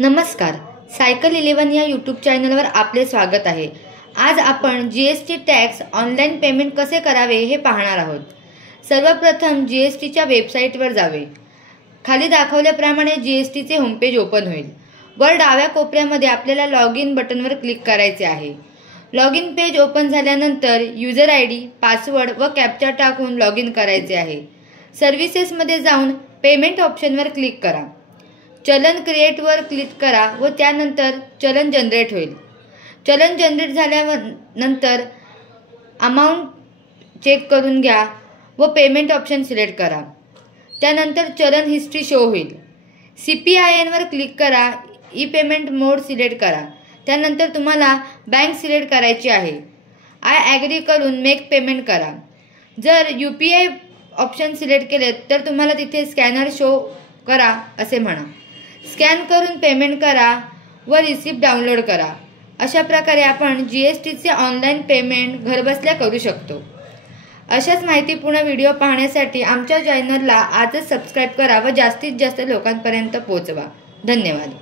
नमस्कार, सायकल 11 या यूट्यूब चॅनलवर आपले स्वागत आहे। आज आपण जीएसटी टॅक्स ऑनलाइन पेमेंट कसे करावे हे पाहणार आहोत। सर्वप्रथम जीएसटीच्या वेबसाईटवर जावे। खाली दाखवल्याप्रमाणे जीएसटीचे होम पेज ओपन होईल। वर डाव्या कोपऱ्यामध्ये आपल्याला लॉग इन बटनवर क्लिक करायचे आहे। लॉग इन पेज ओपन झाल्यानंतर यूजर आयडी, पासवर्ड व कॅप्चा टाकून लॉग इन करायचे आहे। सर्व्हिसेसमध्ये जाऊन पेमेंट ऑप्शनवर क्लिक करा। चलन क्रिएटवर क्लिक करा व त्यानंतर चलन जनरेट होईल। चलन जनरेट झाल्यानंतर अमाउंट चेक करून घ्या व पेमेंट ऑप्शन सिलेक्ट करा। त्यानंतर चलन हिस्ट्री शो होईल। CPIN वर क्लिक करा। ई पेमेंट मोड सिलेक्ट करा। त्यानंतर तुम्हाला बँक सिलेक्ट करायची आहे। आय ॲग्री करून मेक पेमेंट करा। जर UPI ऑप्शन सिलेक्ट केले तर तुम्हाला तिथे स्कॅनर शो करा असे म्हणा। स्कॅन करून पेमेंट करा व रिसिप्ट डाउनलोड करा। अशा प्रकारे आपण जीएसटीचे ऑनलाइन पेमेंट घरबसल्या करू शकतो। अशाच माहितीपूर्ण व्हिडिओ पाहण्यासाठी आमच्या चॅनलला आजच सबस्क्राइब करा व जास्तीत जास्त लोकांपर्यंत पोहोचवा। धन्यवाद।